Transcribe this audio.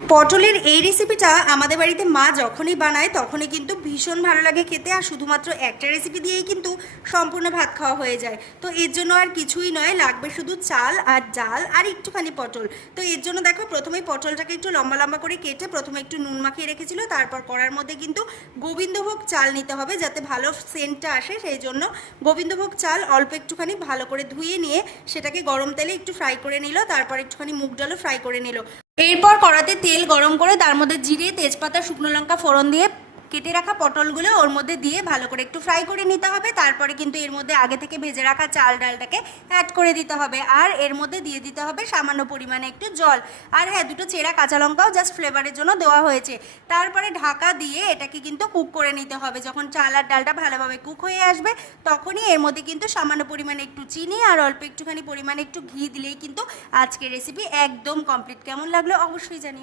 পটলের এই রেসিপিটা আমাদের বাড়িতে মা যখনই বানায় তখনই কিন্তু ভীষণ ভালো লাগে খেতে। আর শুধুমাত্র একটা রেসিপি দিয়েই কিন্তু সম্পূর্ণ ভাত খাওয়া হয়ে যায়। তো এর জন্য আর কিছুই নয়, লাগবে শুধু চাল আর ডাল আর একটুখানি পটল। তো এর জন্য দেখো প্রথমেই পটলটাকে একটু লম্বা লম্বা করে কেটে প্রথমে একটু নুন মাখিয়ে রেখেছিল, তারপর কড়ার মধ্যে কিন্তু গোবিন্দভোগ চাল নিতে হবে যাতে ভালো সেন্টটা আসে। সেই জন্য গোবিন্দভোগ চাল অল্প একটুখানি ভালো করে ধুয়ে নিয়ে সেটাকে গরম তেলে একটু ফ্রাই করে নিল, তারপর একটুখানি মুগ ডালও ফ্রাই করে নিল। এরপর কড়াতে তেল গরম করে তার মধ্যে জিরে, তেজপাতা, শুকনো লঙ্কা ফোড়ন দিয়ে কেটে রাখা পটলগুলো ওর মধ্যে দিয়ে ভালো করে একটু ফ্রাই করে নিতে হবে। তারপরে কিন্তু এর মধ্যে আগে থেকে ভেজে রাখা চাল ডালটাকে অ্যাড করে দিতে হবে, আর এর মধ্যে দিয়ে দিতে হবে সামান্য পরিমাণে একটু জল। আর হ্যাঁ, দুটো চেরা কাঁচা লঙ্কাও জাস্ট ফ্লেভারের জন্য দেওয়া হয়েছে। তারপরে ঢাকা দিয়ে এটাকে কিন্তু কুক করে নিতে হবে। যখন চাল আর ডালটা ভালোভাবে কুক হয়ে আসবে তখনই এর মধ্যে কিন্তু সামান্য পরিমাণে একটু চিনি আর অল্প একটুখানি পরিমাণে একটু ঘি দিলেই কিন্তু আজকের রেসিপি একদম কমপ্লিট। কেমন লাগলো অবশ্যই জানিও।